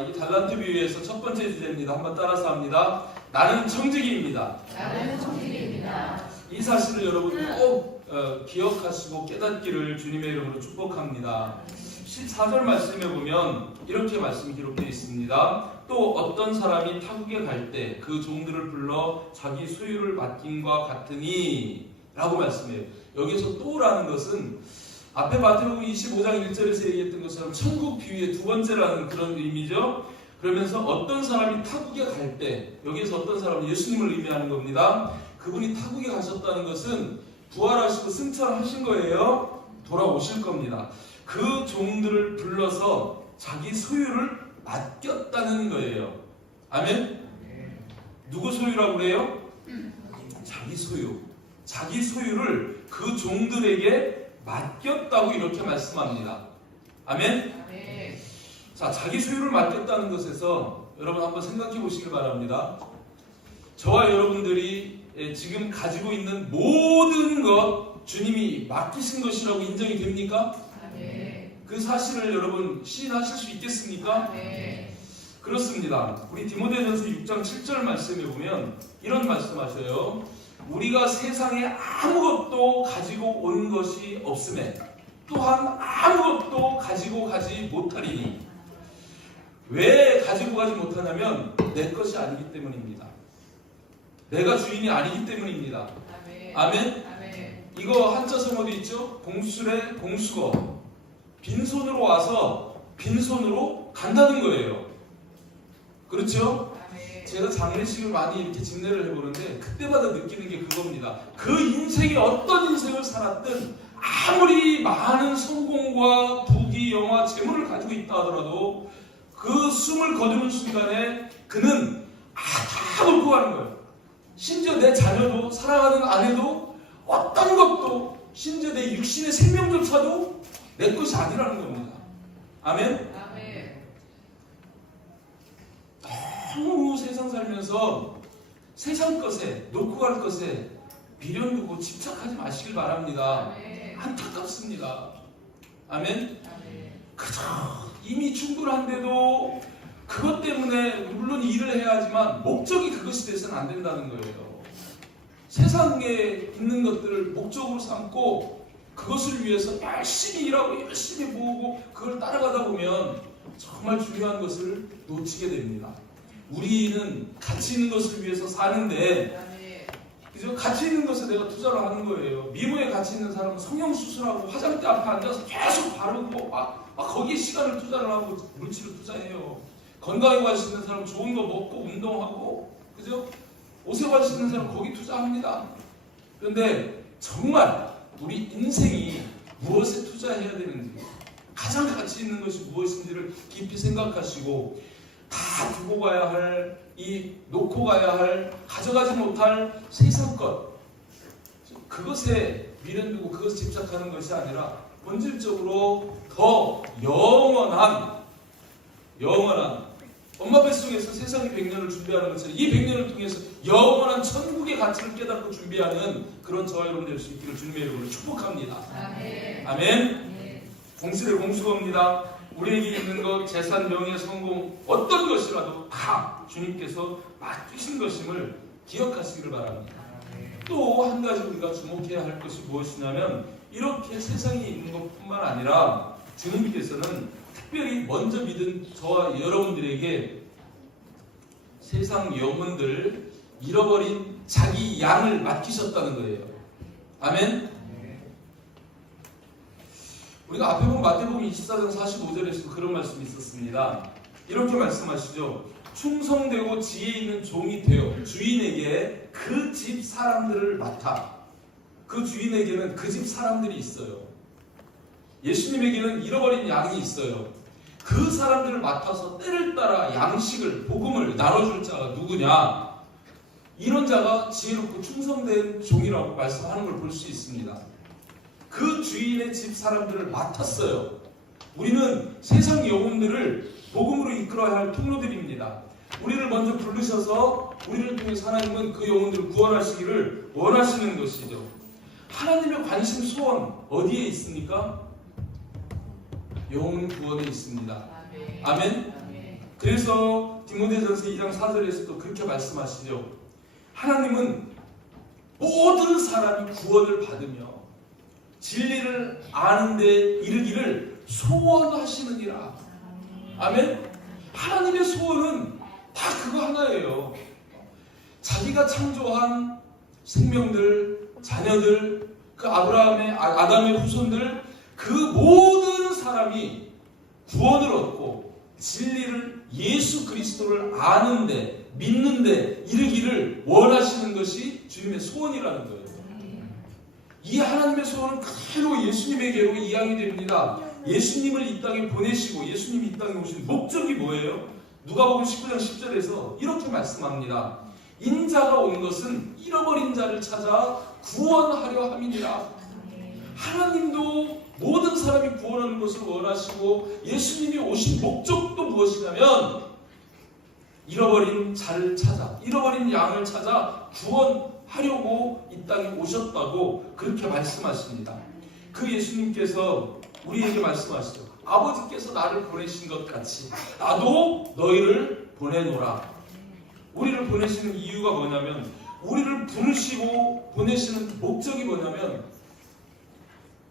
이 달란트 비유에서 첫 번째 주제입니다. 한번 따라서 합니다. 나는 청지기입니다. 나는 청지기입니다. 이 사실을 여러분 꼭 기억하시고 깨닫기를 주님의 이름으로 축복합니다. 14절 말씀에 보면 이렇게 말씀이 기록되어 있습니다. 또 어떤 사람이 타국에 갈 때 그 종들을 불러 자기 소유를 맡김과 같으니 라고 말씀해요. 여기서 또라는 것은 앞에 마태복음 25장 1절에서 얘기했던 것처럼 천국 비유의 두 번째라는 그런 의미죠. 그러면서 어떤 사람이 타국에 갈 때, 여기에서 어떤 사람은 예수님을 의미하는 겁니다. 그분이 타국에 가셨다는 것은 부활하시고 승천하신 거예요. 돌아오실 겁니다. 그 종들을 불러서 자기 소유를 맡겼다는 거예요. 아멘? 누구 소유라고 그래요? 자기 소유. 자기 소유를 그 종들에게 맡겼다고 이렇게 말씀합니다. 아멘? 자, 자기 소유를 맡겼다는 것에서 여러분 한번 생각해 보시길 바랍니다. 저와 여러분들이 지금 가지고 있는 모든 것 주님이 맡기신 것이라고 인정이 됩니까? 그 사실을 여러분 시인하실 수 있겠습니까? 그렇습니다. 우리 디모데전서 6장 7절 말씀에 보면 이런 말씀하셔요. 우리가 세상에 아무것도 가지고 온 것이 없음에 또한 아무것도 가지고 가지 못하리니. 왜 가지고 가지 못하냐면 내 것이 아니기 때문입니다. 내가 주인이 아니기 때문입니다. 아멘? 이거 한자 성어도 있죠? 공수래 공수거. 빈손으로 와서 빈손으로 간다는 거예요. 그렇죠? 제가 장례식을 많이 이렇게 집례를 해보는데 그때마다 느끼는 게 그겁니다. 그 인생이 어떤 인생을 살았든 아무리 많은 성공과 부귀, 영화, 재물을 가지고 있다 하더라도 그 숨을 거두는 순간에 그는 다 놓고 가는 거예요. 심지어 내 자녀도, 사랑하는 아내도, 어떤 것도, 심지어 내 육신의 생명조차도 내 것이 아니라는 겁니다. 아멘? 너무 세상 살면서 세상 것에, 놓고 갈 것에 미련 두고 집착하지 마시길 바랍니다. 안타깝습니다. 아멘? 그저 이미 충분한데도 그것 때문에 물론 일을 해야 하지만 목적이 그것이 돼서는 안 된다는 거예요. 세상에 있는 것들을 목적으로 삼고 그것을 위해서 열심히 일하고 열심히 모으고 그걸 따라가다 보면 정말 중요한 것을 놓치게 됩니다. 우리는 가치 있는 것을 위해서 사는데 그죠? 가치 있는 것에 내가 투자를 하는 거예요. 미모에 가치 있는 사람은 성형수술하고 화장대 앞에 앉아서 계속 바르고 막 거기에 시간을 투자를 하고 물질을 투자해요. 건강에 관심 있는 사람은 좋은 거 먹고 운동하고 그죠? 옷에 관심 있는 사람은 거기 투자합니다. 그런데 정말 우리 인생이 무엇에 투자해야 되는지 가장 가치 있는 것이 무엇인지를 깊이 생각하시고 다 두고 가야 할, 놓고 가야 할, 가져가지 못할 세상 것 그것에 미련 두고 그것에 집착하는 것이 아니라 본질적으로 더 영원한 엄마 뱃속에서 세상이 100년을 준비하는 것처럼 이 100년을 통해서 영원한 천국의 가치를 깨닫고 준비하는 그런 저와 여러분 될 수 있기를 주님의 이름으로 축복합니다. 아멘. 공수의 공수거입니다. 우리에게 있는 것, 재산, 명예, 성공 어떤 것이라도 다 주님께서 맡기신 것임을 기억하시기를 바랍니다. 또 한 가지 우리가 주목해야 할 것이 무엇이냐면 이렇게 세상에 있는 것뿐만 아니라 주님께서는 특별히 먼저 믿은 저와 여러분들에게 세상 영혼들 잃어버린 자기 양을 맡기셨다는 거예요. 아멘? 우리가 앞에 본 마태복음 24장 45절에서 그런 말씀이 있었습니다. 이렇게 말씀하시죠. 충성되고 지혜 있는 종이 되어 주인에게 그 집 사람들을 맡아. 그 주인에게는 그 집 사람들이 있어요. 예수님에게는 잃어버린 양이 있어요. 그 사람들을 맡아서 때를 따라 양식을, 복음을 나눠줄 자가 누구냐? 이런 자가 지혜롭고 충성된 종이라고 말씀하는 걸 볼 수 있습니다. 그 주인의 집 사람들을 맡았어요. 우리는 세상 영혼들을 복음으로 이끌어야 할 통로들입니다. 우리를 먼저 부르셔서 우리를 통해서 하나님은 그 영혼들을 구원하시기를 원하시는 것이죠. 하나님의 관심 소원 어디에 있습니까? 영혼 구원에 있습니다. 아멘? 그래서 디모데전서 2장 4절에서도 그렇게 말씀하시죠. 하나님은 모든 사람이 구원을 받으며 진리를 아는 데 이르기를 소원하시느니라. 아멘. 하나님의 소원은 다 그거 하나예요. 자기가 창조한 생명들, 자녀들, 그 아담의 후손들, 그 모든 사람이 구원을 얻고 진리를, 예수 그리스도를 아는데, 믿는데 이르기를 원하시는 것이 주님의 소원이라는 거예요. 이 하나님의 소원은 그대로 예수님에게로 이양이 됩니다. 예수님을 이 땅에 보내시고 예수님이 이 땅에 오신 목적이 뭐예요? 누가복음 19장 10절에서 이렇게 말씀합니다. 인자가 온 것은 잃어버린 자를 찾아 구원하려 함이니라. 하나님도 모든 사람이 구원하는 것을 원하시고 예수님이 오신 목적도 무엇이냐면 잃어버린 자를 찾아, 잃어버린 양을 찾아 구원하려고 이 땅에 오셨다고 그렇게 말씀하십니다. 그 예수님께서 우리에게 말씀하시죠. 아버지께서 나를 보내신 것 같이 나도 너희를 보내노라. 우리를 보내시는 이유가 뭐냐면, 우리를 부르시고 보내시는 목적이 뭐냐면,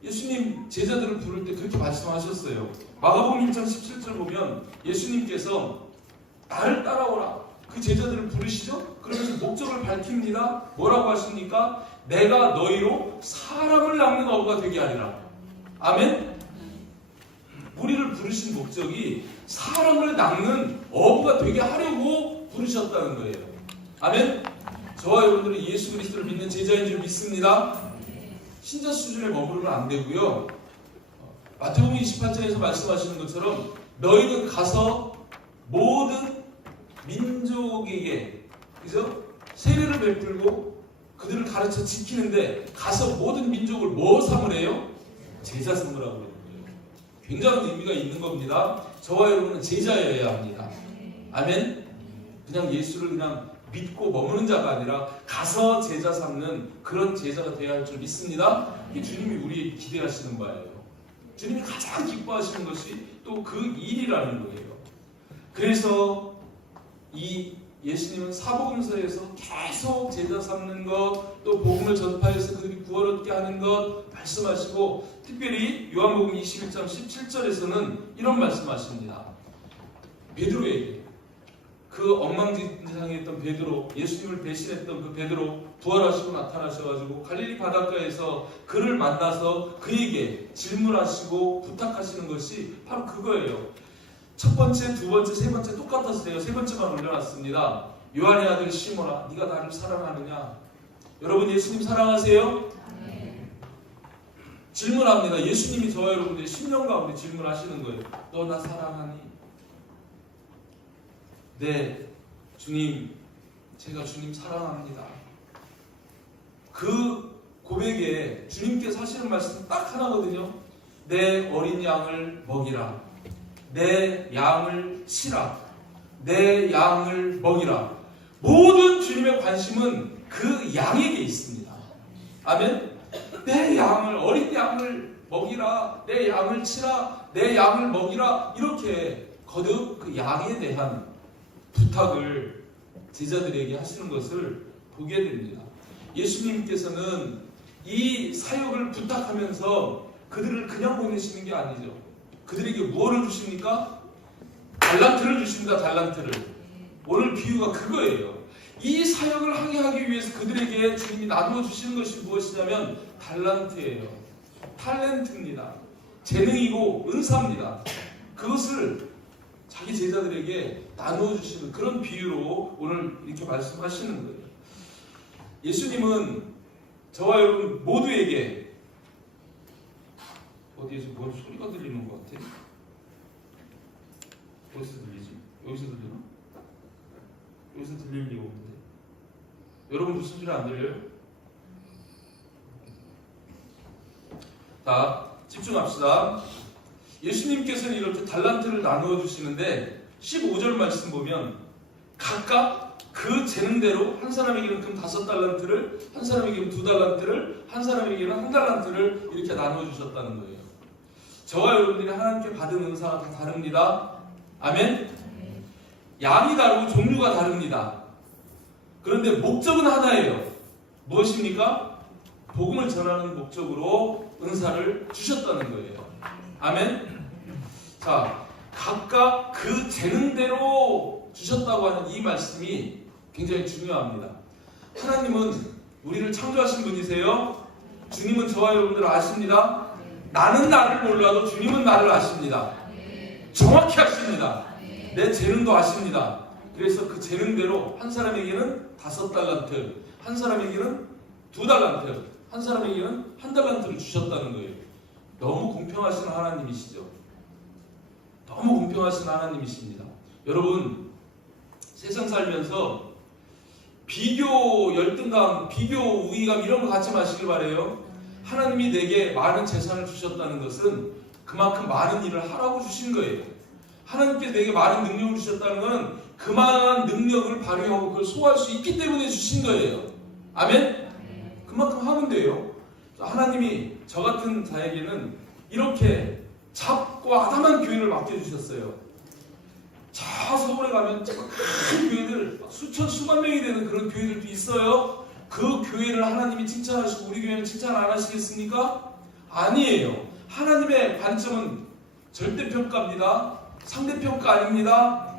예수님 제자들을 부를 때 그렇게 말씀하셨어요. 마가복음 1장 17절 보면 예수님께서 나를 따라오라. 그 제자들을 부르시죠? 그러면서 목적을 밝힙니다. 뭐라고 하십니까? 내가 너희로 사람을 낳는 어부가 되게 하리라. 아멘? 우리를 부르신 목적이 사람을 낳는 어부가 되게 하려고 부르셨다는 거예요. 아멘? 저와 여러분들은 예수 그리스도를 믿는 제자인 줄 믿습니다. 신자 수준에 머무르면 안 되고요. 마태복음 28장에서 말씀하시는 것처럼 너희는 가서 모든 민족에게, 그죠? 세례를 베풀고 그들을 가르쳐 지키는데, 가서 모든 민족을 뭐 삼으래요? 제자 삼으라고 그래요. 굉장한 의미가 있는 겁니다. 저와 여러분은 제자여야 합니다. 아멘? 그냥 예수를 그냥 믿고 머무는 자가 아니라 가서 제자 삼는 그런 제자가 되어야 할 줄 믿습니다. 이게 주님이 우리에게 기대하시는 바예요. 주님이 가장 기뻐하시는 것이 또 그 일이라는 거예요. 그래서 이 예수님은 사복음서에서 계속 제자 삼는 것, 또 복음을 전파해서 그들이 구원 얻게 하는 것 말씀하시고, 특별히 요한복음 21장 17절에서는 이런 말씀하십니다. 베드로에게, 그 엉망진창했던 베드로, 예수님을 배신했던 그 베드로 부활하시고 나타나셔가지고 갈릴리 바닷가에서 그를 만나서 그에게 질문하시고 부탁하시는 것이 바로 그거예요. 첫 번째, 두 번째, 세 번째 똑같아서 제가 세 번째만 올려놨습니다. 요한의 아들 시몬아, 네가 나를 사랑하느냐? 여러분 예수님 사랑하세요? 질문합니다. 예수님이 저와 여러분들의 10년 가운데 질문하시는 거예요. 너 나 사랑하니? 네, 주님, 제가 주님 사랑합니다. 그 고백에 주님께서 하시는 말씀 딱 하나거든요. 내 어린 양을 먹이라. 내 양을 치라. 내 양을 먹이라. 모든 주님의 관심은 그 양에게 있습니다. 아멘? 내 양을, 어린 양을 먹이라. 내 양을 치라. 내 양을 먹이라. 이렇게 거듭 그 양에 대한 부탁을 제자들에게 하시는 것을 보게 됩니다. 예수님께서는 이 사역을 부탁하면서 그들을 그냥 보내시는 게 아니죠. 그들에게 무엇을 주십니까? 달란트를 주십니다. 달란트를. 오늘 비유가 그거예요. 이 사역을 하게 위해서 그들에게 주님이 나누어 주시는 것이 무엇이냐면 달란트예요. 탤런트입니다. 재능이고 은사입니다. 그것을 자기 제자들에게 나누어 주시는 그런 비유로 오늘 이렇게 말씀하시는 거예요. 예수님은 저와 여러분 모두에게, 어디에서 뭔 소리가 들리는 것 같아? 어디서 들리지? 여기서 들리나? 여기서 들릴 리가 없는데. 여러분 무슨 소리 안 들려요? 자, 집중합시다. 예수님께서는 이렇게 달란트를 나누어 주시는데 15절 말씀 보면 각각 그 재능대로 한 사람에게는 금 5달란트를, 한 사람에게는 2달란트를, 한 사람에게는 1달란트를 이렇게 나누어 주셨다는 거예요. 저와 여러분들이 하나님께 받은 은사가 다 다릅니다. 아멘? 양이 다르고 종류가 다릅니다. 그런데 목적은 하나예요. 무엇입니까? 복음을 전하는 목적으로 은사를 주셨다는 거예요. 아멘. 자, 각각 그 재능대로 주셨다고 하는 이 말씀이 굉장히 중요합니다. 하나님은 우리를 창조하신 분이세요. 주님은 저와 여러분들을 아십니다. 나는 나를 몰라도 주님은 나를 아십니다. 정확히 아십니다. 내 재능도 아십니다. 그래서 그 재능대로 한 사람에게는 5달란트, 한 사람에게는 2달란트, 한 사람에게는 1달란트를 주셨다는 거예요. 너무 공평하신 하나님이시죠. 너무 공평하신 하나님이십니다. 여러분, 세상 살면서 비교 열등감, 비교 우위감 이런 거 갖지 마시길 바래요. 하나님이 내게 많은 재산을 주셨다는 것은 그만큼 많은 일을 하라고 주신 거예요. 하나님께 내게 많은 능력을 주셨다는 것은 그만한 능력을 발휘하고 그걸 소화할 수 있기 때문에 주신 거예요. 아멘? 그만큼 하면 돼요. 하나님이 저 같은 자에게는 이렇게 작고 아담한 교회를 맡겨주셨어요. 저 서울에 가면 큰 교회들 수천 수만 명이 되는 그런 교회들도 있어요. 그 교회를 하나님이 칭찬하시고 우리 교회는 칭찬 안 하시겠습니까? 아니에요. 하나님의 관점은 절대평가입니다. 상대평가 아닙니다.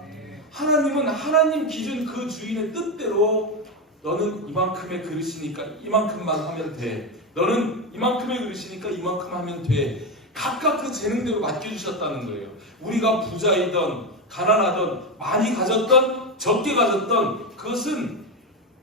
하나님은 하나님 기준 그 주인의 뜻대로 너는 이만큼의 그릇이니까 이만큼만 하면 돼. 너는 이만큼의 그릇이니까 이만큼 하면 돼. 각각 그 재능대로 맡겨주셨다는 거예요. 우리가 부자이던 가난하던 많이 가졌던 적게 가졌던 그것은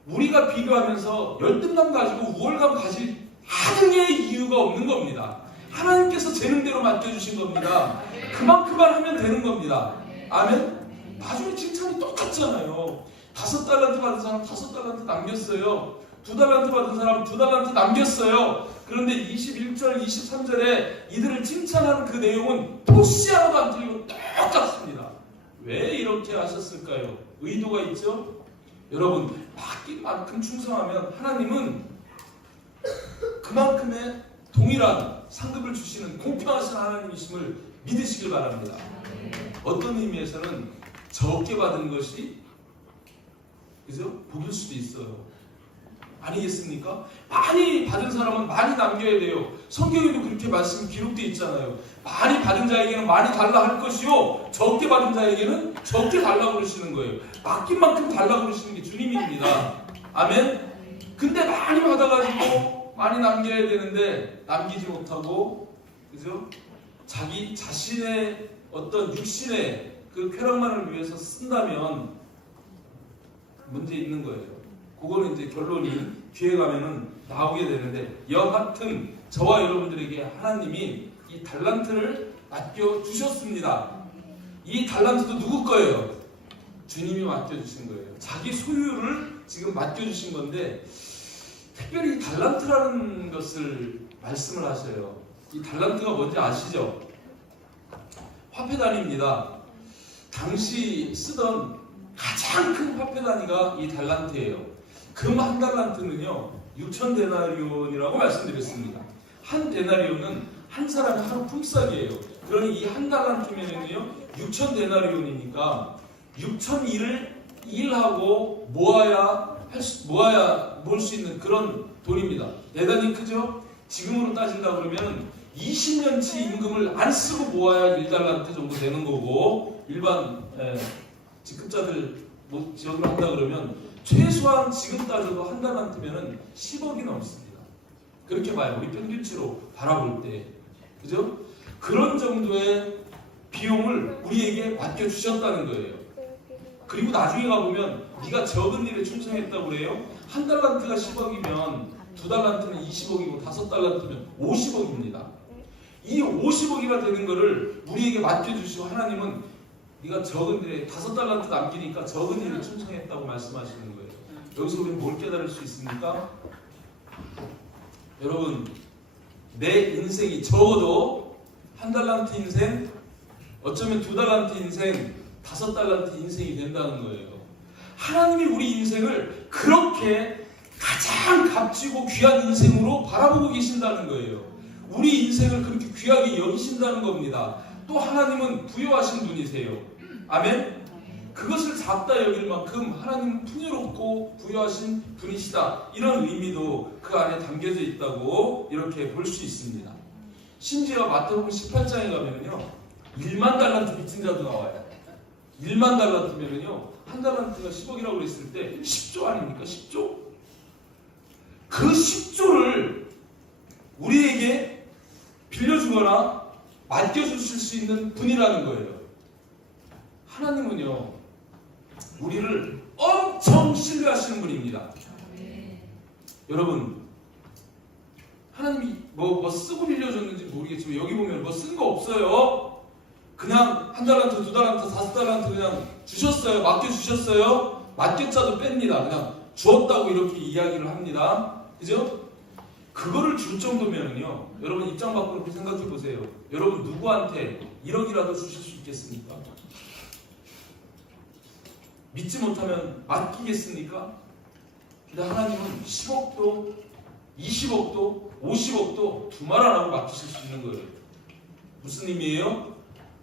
우리가 비교하면서 열등감 가지고 우월감 가질 하등의 이유가 없는 겁니다. 하나님께서 재능대로 맡겨주신 겁니다. 그만큼만 하면 되는 겁니다. 아멘? 나중에 칭찬이 똑같잖아요. 5달란트 받은 사람 5달란트 남겼어요. 2달란트 받은 사람 2달란트 남겼어요. 그런데 21절, 23절에 이들을 칭찬하는 그 내용은 토시 하나도 안 틀리고 똑같습니다. 왜 이렇게 하셨을까요? 의도가 있죠? 여러분, 맡긴 만큼 충성하면 하나님은 그만큼의 동일한 상급을 주시는 공평하신 하나님이심을 믿으시길 바랍니다. 어떤 의미에서는 적게 받은 것이 그죠? 복일 수도 있어요. 아니겠습니까? 많이 받은 사람은 많이 남겨야 돼요. 성경에도 그렇게 말씀 기록되어 있잖아요. 많이 받은 자에게는 많이 달라 할 것이요, 적게 받은 자에게는 적게 달라고 그러시는 거예요. 맡긴 만큼 달라고 그러시는 게 주님입니다. 아멘? 근데 많이 받아가지고 많이 남겨야 되는데 남기지 못하고, 그죠? 자기 자신의 어떤 육신의 그 쾌락만을 위해서 쓴다면 문제 있는 거예요. 그거는 이제 결론이 뒤에 가면은 나오게 되는데, 여하튼 저와 여러분들에게 하나님이 이 달란트를 맡겨주셨습니다. 이 달란트도 누구 거예요? 주님이 맡겨주신 거예요. 자기 소유를 지금 맡겨주신 건데, 특별히 달란트라는 것을 말씀을 하셔요. 이 달란트가 뭔지 아시죠? 화폐 단위입니다. 당시 쓰던 가장 큰 화폐 단위가 이 달란트예요. 금 한 달란트는요 6,000데나리온이라고 말씀드렸습니다. 한 데나리온은 한 사람의 하루 품삯이에요. 그러니 이 한 달란트면은요 6,000데나리온이니까 6,000일을 일하고 모아야 모을 수 있는 그런 돈입니다. 대단히 크죠? 지금으로 따진다 그러면 20년치 임금을 안 쓰고 모아야 1달란트 정도 되는 거고, 일반 직급자들 지원을 한다 그러면 최소한 지금 따져도 한 달란트면은 10억이 넘습니다. 그렇게 봐요. 우리 평균치로 바라볼 때. 그죠? 그런 정도의 비용을 우리에게 맡겨주셨다는 거예요. 그리고 나중에 가보면 네가 적은 일에 충성했다고 그래요. 한 달란트가 10억이면 2달란트는 20억이고 5달란트면 50억입니다. 이 50억이나 되는 거를 우리에게 맡겨주시고, 하나님은 네가 적은 일에 5달란트 남기니까 적은 일에 충성했다고 말씀하시는 거예요. 여기서 우리는 뭘 깨달을 수 있습니까? 여러분, 내 인생이 적어도 1달란트 인생, 어쩌면 2달란트 인생, 5달란트 인생이 된다는 거예요. 하나님이 우리 인생을 그렇게 가장 값지고 귀한 인생으로 바라보고 계신다는 거예요. 우리 인생을 그렇게 귀하게 여기신다는 겁니다. 또 하나님은 부여하신 분이세요. 아멘? 그것을 작다 여길 만큼 하나님은 풍요롭고 부유하신 분이시다. 이런 의미도 그 안에 담겨져 있다고 이렇게 볼 수 있습니다. 심지어 마태복음 18장에 가면요 1만 달란트 빚진 자도 나와요. 1만 달란트면요 한 달란트가 10억이라고 그랬을 때 10조 아닙니까? 10조? 그 10조를 우리에게 빌려주거나 맡겨주실 수 있는 분이라는 거예요. 하나님은요 우리를 엄청 신뢰하시는 분입니다. 여러분 하나님이 뭐 쓰고 빌려줬는지 모르겠지만 여기 보면 뭐 쓴 거 없어요. 그냥 한 달란트, 두 달란트, 5달란트 그냥 주셨어요. 맡겨주셨어요. 맡겼자도 뺍니다. 그냥 주었다고 이렇게 이야기를 합니다. 그죠? 그거를 줄 정도면요 여러분 입장 바꾸고 생각해 보세요. 여러분 누구한테 1억이라도 주실 수 있겠습니까? 믿지 못하면 맡기겠습니까? 근데 하나님은 10억도 20억도 50억도 두말 안 하고 맡기실 수 있는 거예요. 무슨 의미예요?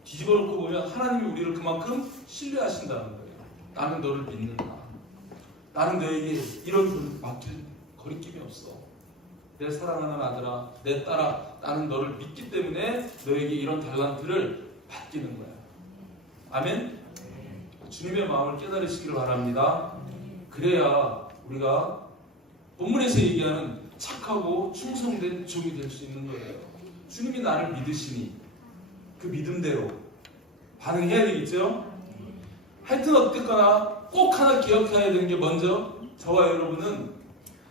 뒤집어 놓고 보면 하나님이 우리를 그만큼 신뢰하신다는 거예요. 나는 너를 믿는다. 나는 너에게 이런 걸 맡길 거리낌이 없어. 내 사랑하는 아들아, 내 딸아, 나는 너를 믿기 때문에 너에게 이런 달란트를 맡기는 거야. 아멘? 주님의 마음을 깨달으시기를 바랍니다. 그래야 우리가 본문에서 얘기하는 착하고 충성된 종이 될 수 있는 거예요. 주님이 나를 믿으시니 그 믿음대로 반응해야 되겠죠? 하여튼 어쨌거나 꼭 하나 기억해야 되는 게 먼저 저와 여러분은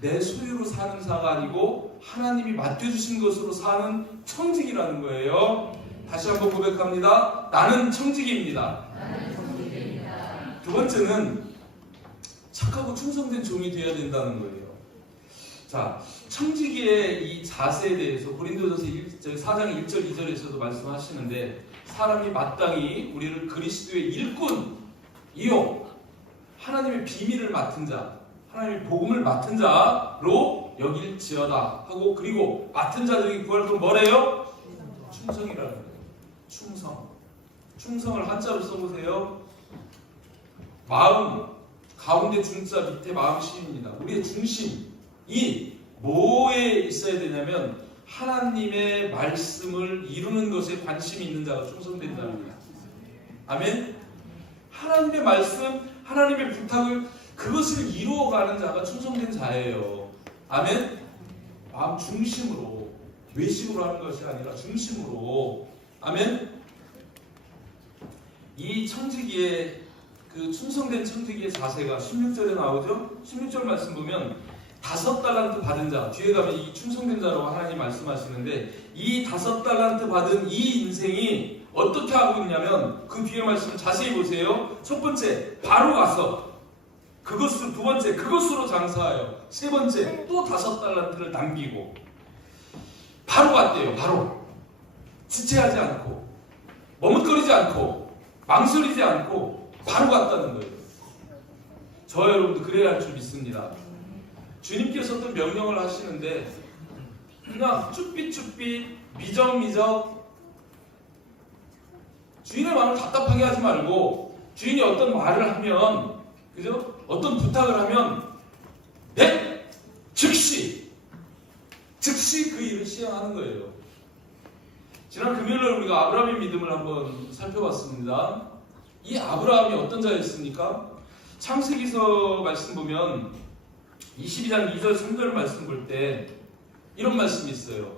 내 소유로 사는 자가 아니고 하나님이 맡겨주신 것으로 사는 청직이라는 거예요. 다시 한번 고백합니다. 나는 청직입니다. 두 번째는 착하고 충성된 종이 되어야 된다는 거예요. 자, 청지기의 이 자세에 대해서 고린도전서 4장 1절 2절에서도 말씀하시는데 사람이 마땅히 우리를 그리스도의 일꾼이요 하나님의 비밀을 맡은 자, 하나님의 복음을 맡은 자로 여길지어다 하고 그리고 맡은 자들에게 구할 건 뭐래요? 충성이라는 거예요. 충성을 한자로 써보세요. 마음 가운데 중자 밑에 마음 심입니다. 우리의 중심이 뭐에 있어야 되냐면 하나님의 말씀을 이루는 것에 관심이 있는 자가 충성된다는 거예요. 아멘? 하나님의 말씀, 하나님의 부탁을 그것을 이루어가는 자가 충성된 자예요. 아멘? 마음 중심으로 외식으로 하는 것이 아니라 중심으로. 아멘? 이 청지기의 그 충성된 청지기의 자세가 16절에 나오죠? 16절 말씀 보면 5달란트 받은 자, 뒤에 가면 이 충성된 자라고 하나님 말씀하시는데 이 5달란트 받은 이 인생이 어떻게 하고 있냐면 그 뒤에 말씀을 자세히 보세요. 첫 번째, 바로 가서 그것으로, 두 번째, 그것으로 장사하여, 세 번째, 또 5달란트를 남기고 바로 갔대요. 바로 지체하지 않고 머뭇거리지 않고 망설이지 않고 바로 갔다는 거예요. 저와 여러분도 그래야 할 줄 믿습니다. 주님께서 어떤 명령을 하시는데 그냥 쭈삣쭈삣 미적미적 주인의 마음을 답답하게 하지 말고 주인이 어떤 말을 하면 그죠? 어떤 부탁을 하면 네! 즉시 그 일을 시행하는 거예요. 지난 금요일에 우리가 아브라함의 믿음을 한번 살펴봤습니다. 이 아브라함이 어떤 자였습니까? 창세기서 말씀 보면 22장 2절 3절 말씀 볼 때 이런 말씀이 있어요.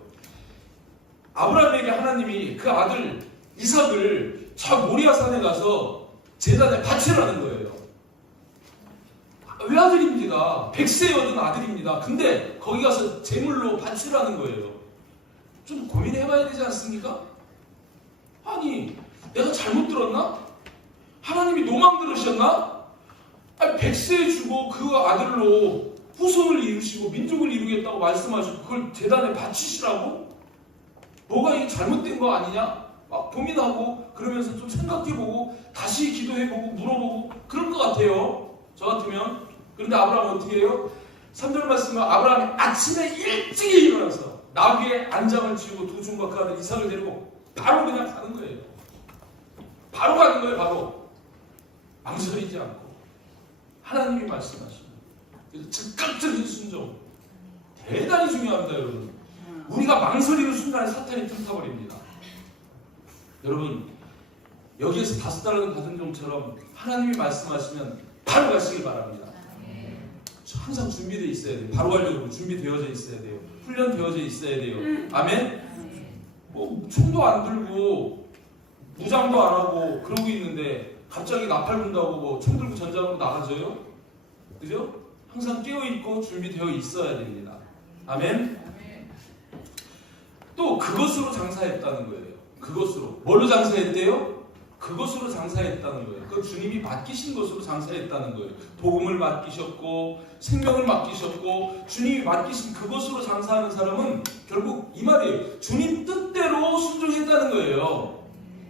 아브라함에게 하나님이 그 아들 이삭을 저 모리아 산에 가서 제단에 바치라는 거예요. 외아들입니다. 100세에 얻은 아들입니다. 근데 거기 가서 제물로 바치라는 거예요. 좀 고민해봐야 되지 않습니까? 아니 내가 잘못 들었나? 하나님이 노망 들으셨나? 아니 100세에 주고 그 아들로 후손을 이루시고 민족을 이루겠다고 말씀하시고 그걸 제단에 바치시라고? 뭐가 이게 잘못된 거 아니냐? 막 고민하고 그러면서 좀 생각해보고 다시 기도해보고 물어보고 그럴 것 같아요. 저 같으면. 그런데 아브라함은 어떻게 해요? 3절 말씀은 아브라함이 아침에 일찍 일어나서 나귀에 안장을 지우고 두 중과 그 아들 이삭을 데리고 바로 그냥 가는 거예요. 바로 가는 거예요. 바로 망설이지 않고 하나님이 말씀하십니다. 그래서 즉각적인 순종 대단히 중요합니다, 여러분. 우리가 망설이는 순간에 사탄이 틈타버립니다. 여러분, 여기에서 5달러 받은 종처럼 하나님이 말씀하시면 바로 가시길 바랍니다. 항상 준비되어 있어야 돼요. 바로 가려고 준비되어져 있어야 돼요. 훈련되어져 있어야 돼요. 아멘? 뭐 총도 안 들고 무장도 안 하고 그러고 있는데 갑자기 나팔 분다고 뭐 총 들고 전장으로 나가져요? 그죠? 항상 깨어있고 준비되어 있어야 됩니다. 아멘? 또 그것으로 장사했다는 거예요. 그것으로. 뭘로 장사했대요? 그것으로 장사했다는 거예요. 그 주님이 맡기신 것으로 장사했다는 거예요. 복음을 맡기셨고 생명을 맡기셨고 주님이 맡기신 그것으로 장사하는 사람은 결국 이 말이에요. 주님 뜻대로 순종했다는 거예요.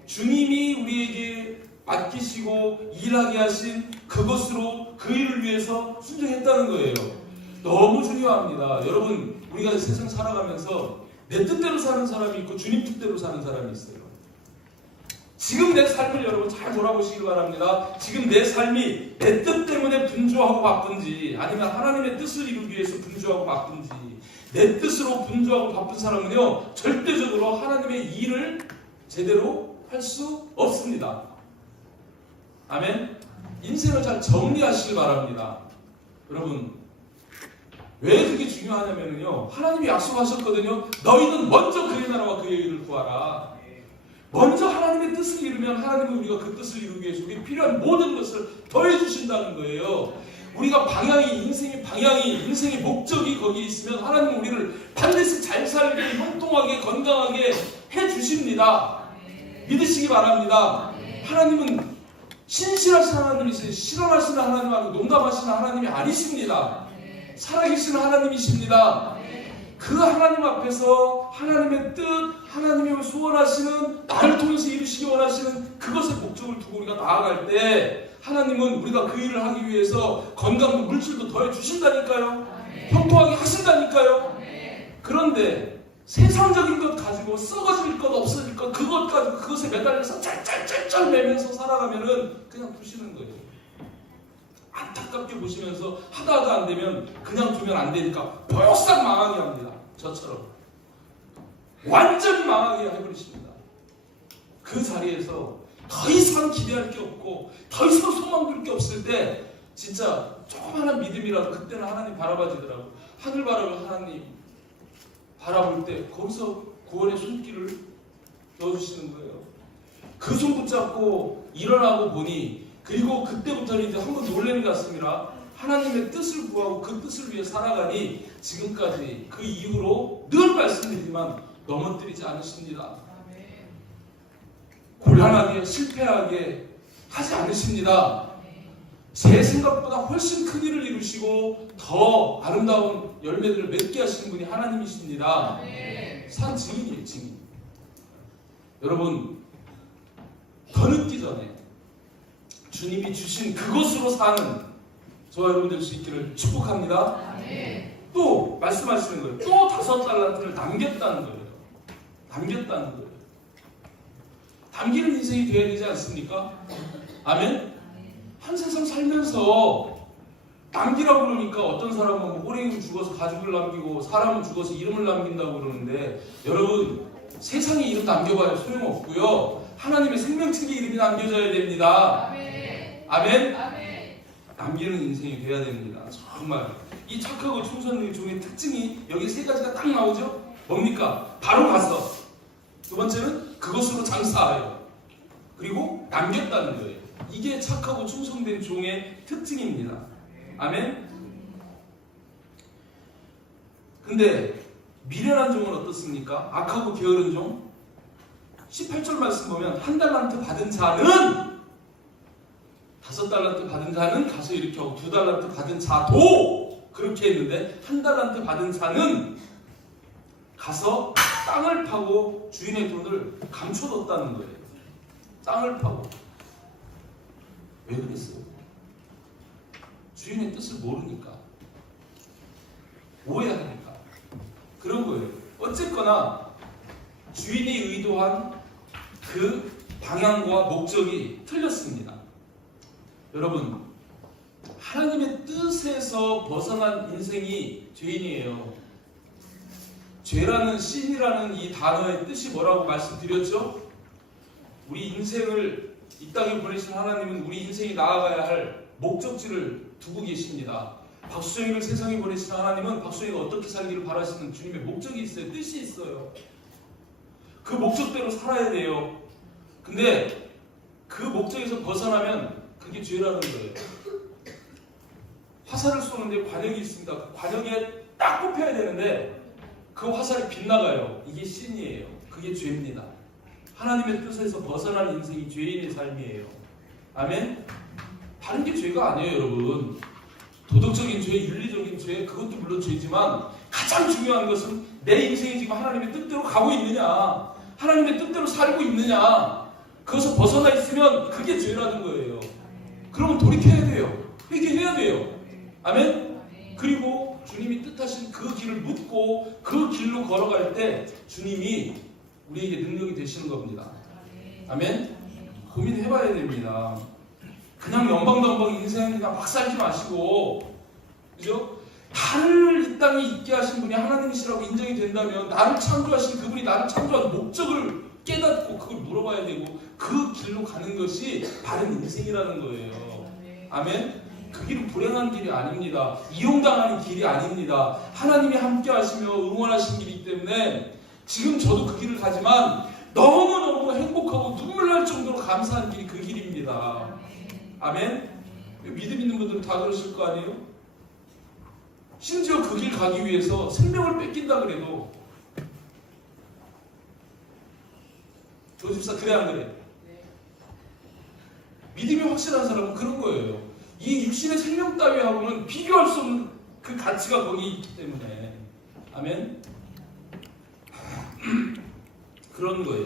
주님이 우리에게 맡기시고 일하게 하신 그것으로 그 일을 위해서 순종했다는 거예요. 너무 중요합니다. 여러분, 우리가 세상 살아가면서 내 뜻대로 사는 사람이 있고 주님 뜻대로 사는 사람이 있어요. 지금 내 삶을 여러분 잘 돌아보시길 바랍니다. 지금 내 삶이 내 뜻 때문에 분주하고 바쁜지 아니면 하나님의 뜻을 이루기 위해서 분주하고 바쁜지 내 뜻으로 분주하고 바쁜 사람은요 절대적으로 하나님의 일을 제대로 할 수 없습니다. 아멘. 인생을 잘 정리하시길 바랍니다. 여러분, 왜 그게 중요하냐면요 하나님이 약속하셨거든요. 너희는 먼저 그의 나라와 그의 일을 구하라. 먼저 하나님의 뜻을 이루면 하나님은 우리가 그 뜻을 이루기 위해서 우리에 필요한 모든 것을 더해 주신다는 거예요. 우리가 방향이 인생의 목적이 거기에 있으면 하나님은 우리를 반드시 잘 살게 형통하게 건강하게 해 주십니다. 믿으시기 바랍니다. 하나님은 신실하신 하나님이세요. 실현하시는 하나님 아니고 농담하시는 하나님이 아니십니다. 살아계시는 하나님이십니다. 그 하나님 앞에서 하나님의 뜻, 하나님이 소원하시는 나를 통해서 이루시기 원하시는 그것의 목적을 두고 우리가 나아갈 때 하나님은 우리가 그 일을 하기 위해서 건강도 물질도 더해 주신다니까요. 형통하게 하신다니까요. 그런데 세상적인 것 가지고 썩어질 것 없어질 것 그것 가지고 그것에 매달려서 짤짤짤짤 매면서 살아가면은 그냥 부시는 거예요. 안타깝게 보시면서 하다가 안 되면 그냥 두면 안 되니까 뽀싹 망하게 합니다. 저처럼 완전히 망하게 해버리십니다. 그 자리에서 더 이상 기대할 게 없고 더 이상 소망 둘 게 없을 때 진짜 조그마한 믿음이라도 그때는 하나님 바라봐지더라고. 하늘 바라볼 하나님 바라볼 때 거기서 구원의 손길을 넣어주시는 거예요. 그 손 붙잡고 일어나고 보니 그리고 그때부터는 이제 한번 놀라는 것 같습니다. 하나님의 뜻을 구하고 그 뜻을 위해 살아가니 지금까지 그 이후로 늘 말씀드리지만 넘어뜨리지 않으십니다. 곤란하게 실패하게 하지 않으십니다. 제 생각보다 훨씬 큰 일을 이루시고 더 아름다운 열매들을 맺게 하시는 분이 하나님이십니다. 산 증인이에요, 증인. 여러분, 더 늦기 전에 주님이 주신 그것으로 사는 저와 여러분 될 수 있기를 축복합니다. 또 말씀하시는 거예요. 또 5달란트를 남겼다는 거예요. 남겼다는 거예요. 남기는 인생이 되어야 되지 않습니까? 아멘? 한 세상 살면서 남기라고 그러니까 어떤 사람은 호랭이를 죽어서 가죽을 남기고 사람은 죽어서 이름을 남긴다고 그러는데 여러분 세상에 이름 남겨봐야 소용없고요. 하나님의 생명책에 이름이 남겨져야 됩니다. 아멘? 남기는 인생이 돼야 됩니다. 정말 이 착하고 충성된 종의 특징이 여기 3가지가 딱 나오죠? 뭡니까? 바로 가서 두 번째는 그것으로 장사하여 그리고 남겼다는 거예요. 이게 착하고 충성된 종의 특징입니다. 아멘? 근데 미련한 종은 어떻습니까? 악하고 게으른 종? 18절 말씀 보면 1달란트 받은 자는 5달란트 받은 자는 가서 이렇게 하고 2달란트 받은 자도 그렇게 했는데 1달란트 받은 자는 가서 땅을 파고 주인의 돈을 감춰뒀다는 거예요. 땅을 파고. 왜 그랬어요? 주인의 뜻을 모르니까. 오해하니까. 그런 거예요. 어쨌거나 주인이 의도한 그 방향과 목적이 틀렸습니다. 여러분, 하나님의 뜻에서 벗어난 인생이 죄인이에요. 죄라는 신이라는 이 단어의 뜻이 뭐라고 말씀드렸죠? 우리 인생을 이 땅에 보내신 하나님은 우리 인생이 나아가야 할 목적지를 두고 계십니다. 박수정이를 세상에 보내신 하나님은 박수정이가 어떻게 살기를 바라시는 주님의 목적이 있어요. 뜻이 있어요. 그 목적대로 살아야 돼요. 근데 그 목적에서 벗어나면 그게 죄라는 거예요. 화살을 쏘는데 관역이 있습니다. 그 관역에 딱 꼽혀야 되는데 그 화살이 빗나가요. 이게 신이에요. 그게 죄입니다. 하나님의 뜻에서 벗어난 인생이 죄인의 삶이에요. 아멘? 다른 게 죄가 아니에요, 여러분. 도덕적인 죄, 윤리적인 죄, 그것도 물론 죄지만 가장 중요한 것은 내 인생이 지금 하나님의 뜻대로 가고 있느냐, 하나님의 뜻대로 살고 있느냐, 그것을 벗어나 있으면 그게 죄라는 거예요. 그러면 돌이켜야 돼요. 회개해야 돼요. 아멘? 그리고 주님이 뜻하신 그 길을 묻고 그 길로 걸어갈 때 주님이 우리에게 능력이 되시는 겁니다. 아멘? 고민해봐야 됩니다. 그냥 영방덩방 인생 그냥 막 살지 마시고, 그죠? 나를 이 땅에 있게 하신 분이 하나님이시라고 인정이 된다면 나를 창조하신 그분이 나를 창조한 목적을 깨닫고 그걸 물어봐야 되고 그 길로 가는 것이 바른 인생이라는 거예요. 아멘? 그 길은 불행한 길이 아닙니다. 이용당하는 길이 아닙니다. 하나님이 함께 하시며 응원하신 길이기 때문에 지금 저도 그 길을 가지만 너무너무 행복하고 눈물 날 정도로 감사한 길이 그 길입니다. 아멘? 믿음 있는 분들은 다 그러실 거 아니에요? 심지어 그 길 가기 위해서 생명을 뺏긴다 그래도 조집사 그래 안 그래? 믿음이 확실한 사람은 그런 거예요. 이 육신의 생명 따위하고는 비교할 수 없는 그 가치가 거기 있기 때문에. 아멘? 그런 거예요.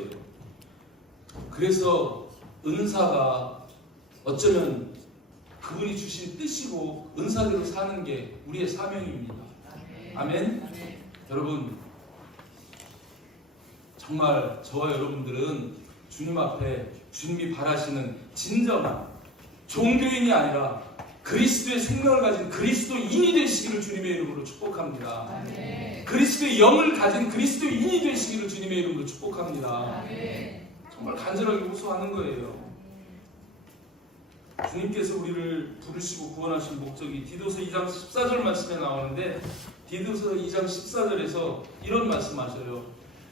그래서 은사가 어쩌면 그분이 주신 뜻이고 은사대로 사는 게 우리의 사명입니다. 아멘? 여러분, 정말 저와 여러분들은 주님 앞에 주님이 바라시는 진정한 종교인이 아니라 그리스도의 생명을 가진 그리스도인이 되시기를 주님의 이름으로 축복합니다. 아멘. 그리스도의 영을 가진 그리스도인이 되시기를 주님의 이름으로 축복합니다. 아멘. 정말 간절하게 호소하는 거예요. 주님께서 우리를 부르시고 구원하신 목적이 디도서 2장 14절 말씀에 나오는데 디도서 2장 14절에서 이런 말씀하셔요.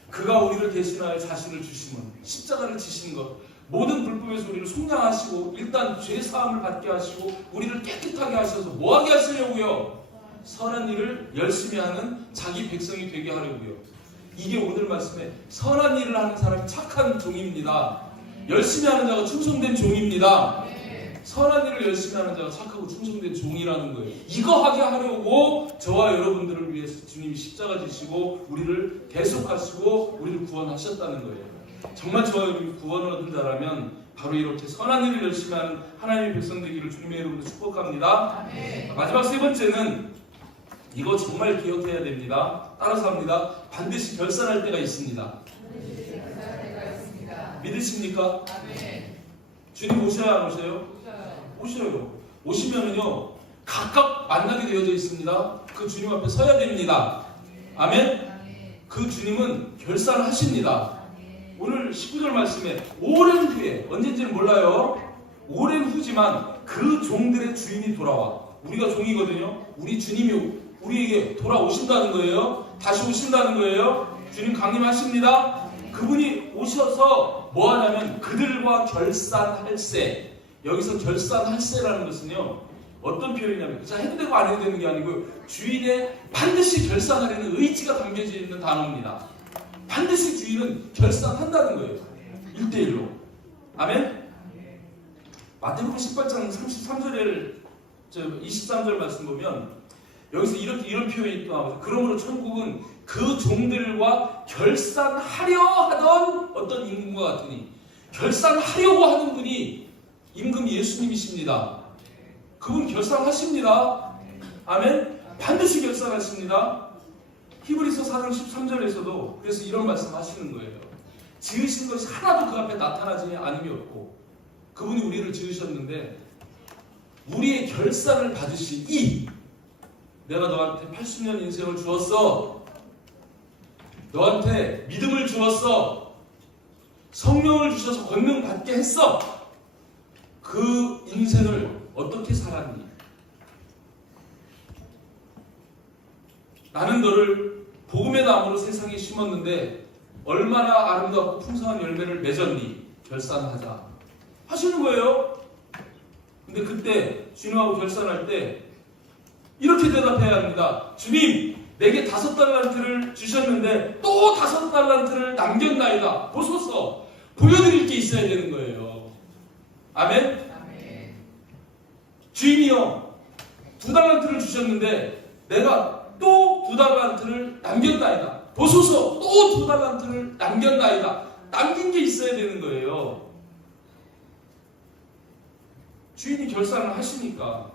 그가 우리를 대신하여 자신을 주심은 십자가를 지신 것 모든 불법에서 우리를 속량하시고 일단 죄사함을 받게 하시고 우리를 깨끗하게 하셔서 뭐하게 하시려고요? 선한 일을 열심히 하는 자기 백성이 되게 하려고요. 이게 오늘 말씀에 선한 일을 하는 사람이 착한 종입니다. 열심히 하는 자가 충성된 종입니다. 선한 일을 열심히 하는 자가 착하고 충성된 종이라는 거예요. 이거 하게 하려고 저와 여러분들을 위해서 주님이 십자가 지시고 우리를 대속하시고 우리를 구원하셨다는 거예요. 정말 저와 여러분이 구원을 얻은 자라면 바로 이렇게 선한 일을 열심히 하는 하나님의 백성 되기를 주님의 이름으로 축복합니다. 아멘. 마지막 세 번째는 이거 정말 기억해야 됩니다. 따라서 합니다. 반드시 결산할 때가 있습니다. 믿으십니까? 아멘. 주님 오셔야 안 오셔요? 오셔요. 오시면은요 각각 만나게 되어져 있습니다. 그 주님 앞에 서야 됩니다. 아멘. 그 주님은 결산하십니다. 오늘 19절 말씀에 오랜 후에 언제인지는 몰라요. 오랜 후지만 그 종들의 주인이 돌아와. 우리가 종이거든요. 우리 주님이 우리에게 돌아오신다는 거예요. 다시 오신다는 거예요. 주님 강림하십니다. 그분이 오셔서 뭐 하냐면 그들과 결산할세. 여기서 결산할세라는 것은요 어떤 표현이냐면 자 해도 되고 안 해도 되는 게 아니고 주인의 반드시 결산하려는 의지가 담겨져 있는 단어입니다. 반드시 주인은 결산한다는 거예요. 1대1로. 아멘? 마태복음 18장 33절에 23절 말씀 보면 여기서 이런 표현이 또 나와서 그러므로 천국은 그 종들과 결산하려 하던 어떤 임금과 같으니 결산하려고 하는 분이 임금 예수님이십니다. 그분 결산하십니다. 아멘? 반드시 결산하십니다. 히브리서 4장 13절에서도 그래서 이런 말씀 하시는 거예요. 지으신 것이 하나도 그 앞에 나타나지 않음이 없고 그분이 우리를 지으셨는데 우리의 결산을 받으시니 내가 너한테 80년 인생을 주었어. 너한테 믿음을 주었어. 성령을 주셔서 권능 받게 했어. 그 인생을 어떻게 살았니? 나는 너를 복음의 나무로 세상에 심었는데 얼마나 아름답고 풍성한 열매를 맺었니? 결산하자 하시는 거예요. 근데 그때 주님하고 결산할 때 이렇게 대답해야 합니다. 주님, 내게 5달란트를 주셨는데 또 5달란트를 남겼나이다. 보소서. 보여드릴 게 있어야 되는 거예요. 아멘? 아멘. 주인이요, 2달란트를 주셨는데 내가 또 2달란트를 남겼나이다. 보소서. 또 2달란트를 남겼나이다. 남긴 게 있어야 되는 거예요. 주인이 결산을 하시니까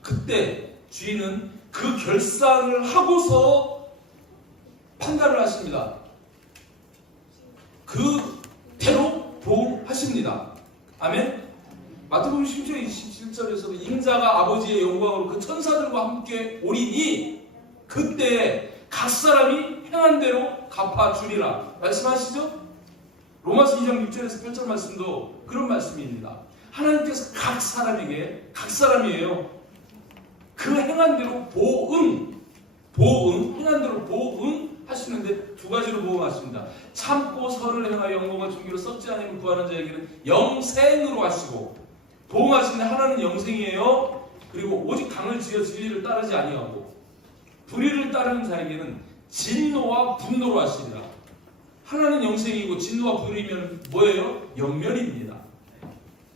그때 주인은 그 결산을 하고서 판단을 하십니다. 그대로 보호하십니다. 아멘? 마태복음 10장 27절에서도 인자가 아버지의 영광으로 그 천사들과 함께 오리니 그때 각 사람이 행한 대로 갚아주리라 말씀하시죠? 로마서 2장 6절에서 8절 말씀도 그런 말씀입니다. 하나님께서 각 사람에게, 각 사람이에요, 그 행한 대로 행한 대로 하시는데 두 가지로 보응하십니다. 참고 선을 행하여 영광과 존귀로 썩지 않으면 구하는 자에게는 영생으로 하시고, 보응하시는 하나는 영생이에요. 그리고 오직 당을 지어 진리를 따르지 아니하고 불의를 따르는 자에게는 진노와 분노로 하시리라. 하나는 영생이고 진노와 불의면 뭐예요? 영멸입니다.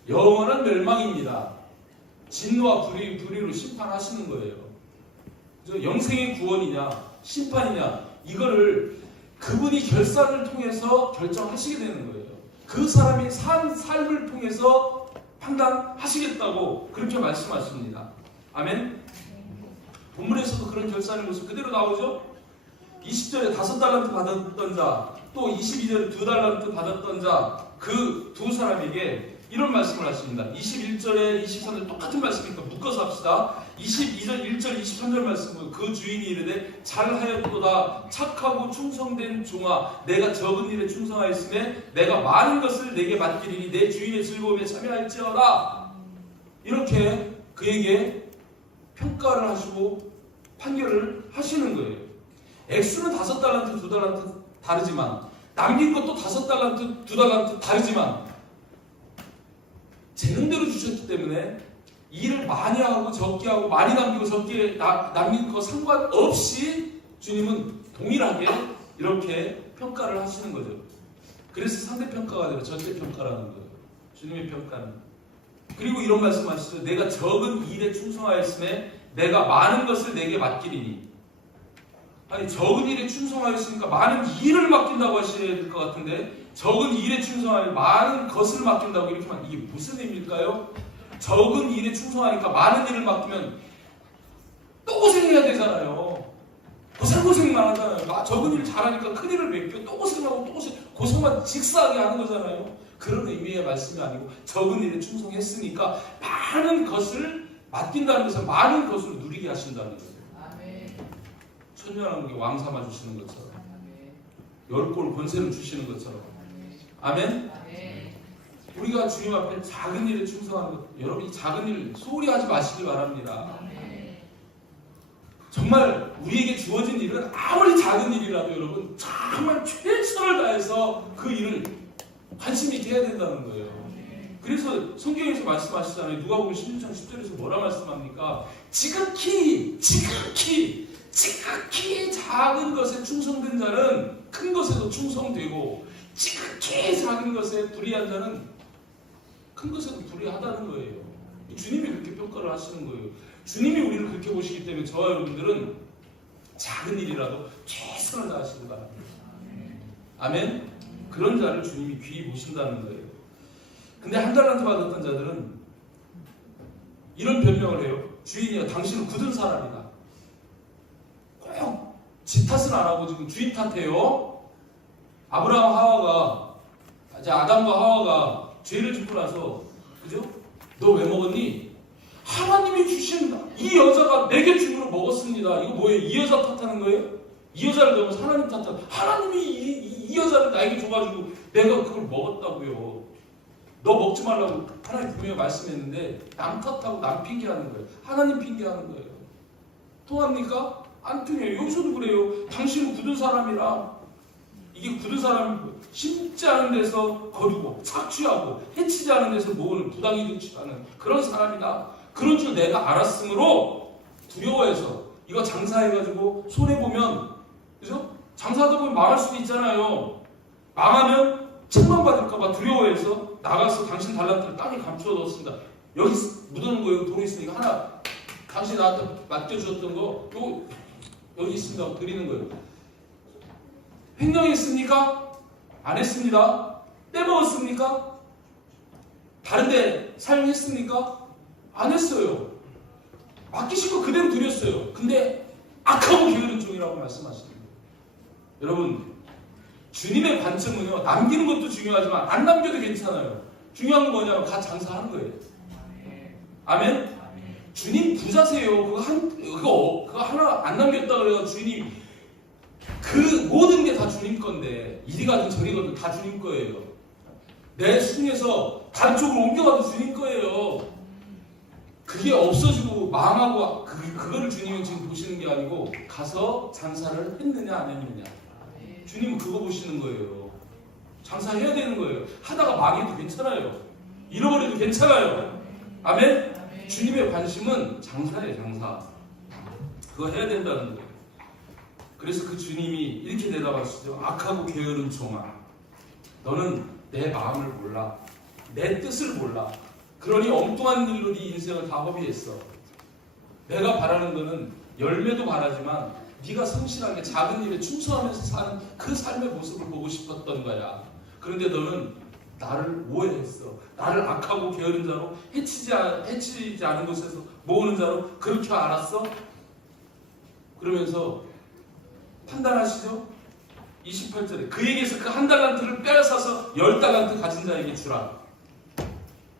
영원한 멸망입니다. 진노와 불의로 심판하시는 거예요. 그래서 영생의 구원이냐 심판이냐 이거를 그분이 결산을 통해서 결정하시게 되는 거예요. 그 사람이 산 삶을 통해서 판단하시겠다고 그렇게 말씀하십니다. 아멘. 본문에서도 그런 결산의 모습 그대로 나오죠. 20절에 5달란트 받았던 자, 또 22절에 2달란트 받았던 자, 그 두 사람에게 이런 말씀을 하십니다. 21절에 23절 똑같은 말씀이니까 묶어서 합시다. 22절 1절 23절 말씀은 그 주인이 이르되 잘하였도다 착하고 충성된 종아, 내가 적은 일에 충성하였으며 내가 많은 것을 내게 맡기리니 내 주인의 즐거움에 참여할지어다. 이렇게 그에게 평가를 하시고 판결을 하시는 거예요. 액수는 5달란트 2달란트 다르지만, 남긴 것도 5달란트 2달란트 다르지만 재능대로 주셨기 때문에 일을 많이 하고 적게 하고 많이 남기고 적게 남긴 거 상관없이 주님은 동일하게 이렇게 평가를 하시는 거죠. 그래서 상대평가가 아니라 절대평가라는 거예요. 주님의 평가는. 그리고 이런 말씀하시죠. 내가 적은 일에 충성하였음에 내가 많은 것을 내게 맡기리니. 아니, 적은 일에 충성하였으니까 많은 일을 맡긴다고 하셔야 될 것 같은데, 적은 일에 충성하여 많은 것을 맡긴다고 이렇게 하면 이게 무슨 의미일까요? 적은 일에 충성하니까 많은 일을 맡기면 또 고생해야 되잖아요. 고생만 하잖아요. 적은 일 잘하니까 큰 일을 맡겨 또 고생하고 또 고생만 직사하게 하는 거잖아요. 그런 의미의 말씀이 아니고, 적은 일에 충성했으니까 많은 것을 맡긴다는 것은 많은 것을 누리게 하신다는 거예요. 천년왕국에 왕 삼아 주시는 것처럼, 열골 권세를 주시는 것처럼. 아멘? 우리가 주님 앞에 작은 일에 충성하는 것, 여러분 이 작은 일 소홀히 하지 마시기 바랍니다. 정말 우리에게 주어진 일은 아무리 작은 일이라도 여러분 정말 최선을 다해서 그 일을 관심 있게 해야 된다는 거예요. 그래서 성경에서 말씀하시잖아요. 누가복음 16장 10절에서 뭐라 말씀합니까? 지극히 작은 것에 충성된 자는 큰 것에도 충성되고, 지극히 작은 것에 불의한 자는 큰 것에도 불의하다는 거예요. 주님이 그렇게 평가를 하시는 거예요. 주님이 우리를 그렇게 보시기 때문에 저와 여러분들은 작은 일이라도 최선을 다하시기 바랍니다. 아멘? 그런 자를 주님이 귀히 보신다는 거예요. 근데 1달란트 받았던 자들은 이런 변명을 해요. 주인이여, 당신은 굳은 사람이다. 꼭 지 탓은 안 하고 지금 주인 탓해요. 아담과 하와가 죄를 짓고 나서, 그죠? 너 왜 먹었니? 하나님이 주신 이 여자가 내게 줌으로 먹었습니다. 이거 뭐예요? 이 여자 탓하는 거예요? 이 여자를 넘어서 하나님 탓하는, 하나님이 이 여자를 나에게 줘가지고 내가 그걸 먹었다고요. 너 먹지 말라고 하나님 분명히 말씀했는데 남 탓하고 남 핑계하는 거예요. 하나님 핑계하는 거예요. 통합니까? 안 통해요. 여기서도 그래요. 당신은 굳은 사람이라, 이게 굳은 사람이고 심지 않은 데서 거두고 착취하고 해치지 않은 데서 모으는 부당이득 취하는 그런 사람이다. 그런 줄 내가 알았으므로 두려워해서 이거 장사해가지고 손해보면, 그죠? 장사하다 보면 망할 수도 있잖아요. 망하면 책망받을까봐 두려워해서 나가서 당신 달란트를 땅에 감춰뒀습니다. 여기 묻어놓은 거 여기 돌에 있으니까 하나 당신이 나한테 맡겨주셨던 거 요거 여기 있습니다. 드리는 거예요. 횡령했습니까? 안 했습니다. 떼먹었습니까? 다른데 사용했습니까? 안 했어요. 맡기신 거 그대로 드렸어요. 근데 악하고 게으른 종이라고 말씀하시는 거예요. 여러분, 주님의 관점은요, 남기는 것도 중요하지만 안 남겨도 괜찮아요. 중요한 건 뭐냐면 가 장사하는 거예요. 아멘? 주님 부자세요. 그거 하나 안 남겼다 그래요. 주님 그 모든 게 다 주님 건데, 이리 가든 저리 가든 다 주님 거예요. 내 수중에서 다른 쪽으로 옮겨가도 주님 거예요. 그게 없어지고 망하고 그거를 주님은 지금 보시는 게 아니고 가서 장사를 했느냐 안 했느냐. 주님은 그거 보시는 거예요. 장사해야 되는 거예요. 하다가 망해도 괜찮아요. 잃어버려도 괜찮아요. 아멘? 주님의 관심은 장사예요. 장사. 그거 해야 된다는 거예요. 그래서 그 주님이 이렇게 대답하시죠. 악하고 게으른 종아, 너는 내 마음을 몰라. 내 뜻을 몰라. 그러니 엉뚱한 일로 네 인생을 다 허비했어. 내가 바라는 거는 열매도 바라지만 네가 성실하게 작은 일에 충성하면서 사는 그 삶의 모습을 보고 싶었던 거야. 그런데 너는 나를 오해했어. 나를 악하고 게으른 자로 해치지 않은 곳에서 모으는 자로 그렇게 알았어? 그러면서 판단하시죠? 28절에 그에게서 그 한 달란트를 빼앗아서 10달란트 가진 자에게 주라.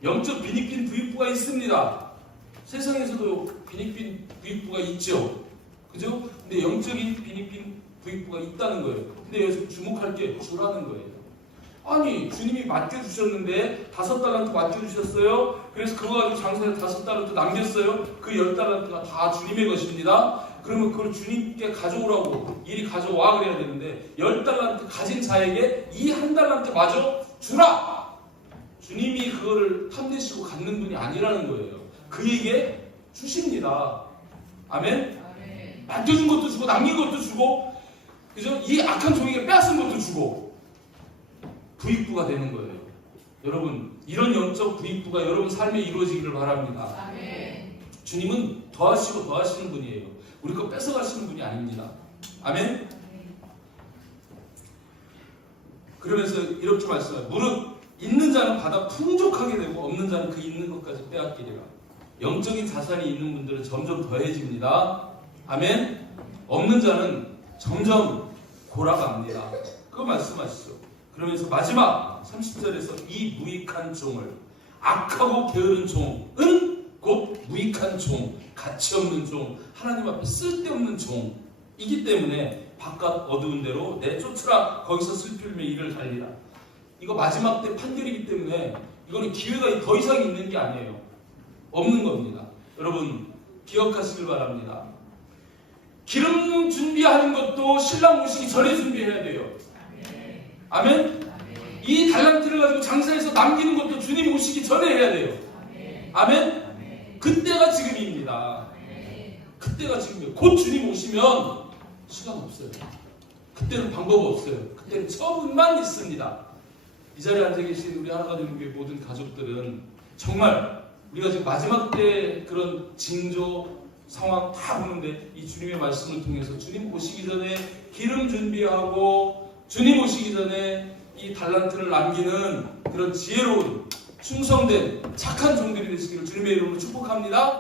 영적 빈익빈 부익부가 있습니다. 세상에서도 빈익빈 부익부가 있죠. 그죠? 근데 영적인 빈익빈 부익부가 있다는 거예요. 근데 여기서 주목할 게 주라는 거예요. 아니, 주님이 맡겨주셨는데 5달란트 맡겨주셨어요. 그래서 그거 가지고 장사해서 5달란트 남겼어요. 그 10달란트가 다 주님의 것입니다. 그러면 그걸 주님께 가져오라고 이리 가져와 그래야 되는데 10달란트 가진 자에게 이 1달란트 마저 주라. 주님이 그거를 탐내시고 갖는 분이 아니라는 거예요. 그에게 주십니다. 아멘? 맡겨준 것도 주고 남긴 것도 주고, 그죠? 이 악한 종에게 빼앗은 것도 주고 부익부가 되는 거예요. 여러분, 이런 영적 부익부가 여러분 삶에 이루어지기를 바랍니다. 아멘. 주님은 더하시고 더하시는 분이에요. 우리 거 뺏어가시는 분이 아닙니다. 아멘? 그러면서 이렇게 말씀해요. 무릇 있는 자는 받아 풍족하게 되고 없는 자는 그 있는 것까지 빼앗기리라. 영적인 자산이 있는 분들은 점점 더해집니다. 아멘? 없는 자는 점점 골아갑니다. 그거 말씀하시죠. 그러면서 마지막 30절에서 이 무익한 종을, 악하고 게으른 종은 곧 무익한 종, 가치 없는 종, 하나님 앞에 쓸데없는 종이기 때문에 바깥 어두운 데로 내쫓으라. 거기서 슬피며 이를 달리라. 이거 마지막 때 판결이기 때문에 이거는 기회가 더 이상 있는 게 아니에요. 없는 겁니다. 여러분, 기억하시길 바랍니다. 기름 준비하는 것도 신랑 오시기 전에 준비해야 돼요. 아멘? 이 달란트를 가지고 장사해서 남기는 것도 주님 오시기 전에 해야 돼요. 아멘? 그때가 지금입니다. 그때가 지금이에요. 곧 주님 오시면 시간 없어요. 그때는 방법 없어요. 그때는 처분만 있습니다. 이 자리에 앉아 계신 우리 하나가족교회 모든 가족들은 정말 우리가 지금 마지막 때 그런 징조 상황 다 보는데 이 주님의 말씀을 통해서 주님 오시기 전에 기름 준비하고 주님 오시기 전에 이 달란트를 남기는 그런 지혜로운 충성된 착한 종들이 되시기를 주님의 이름으로 축복합니다.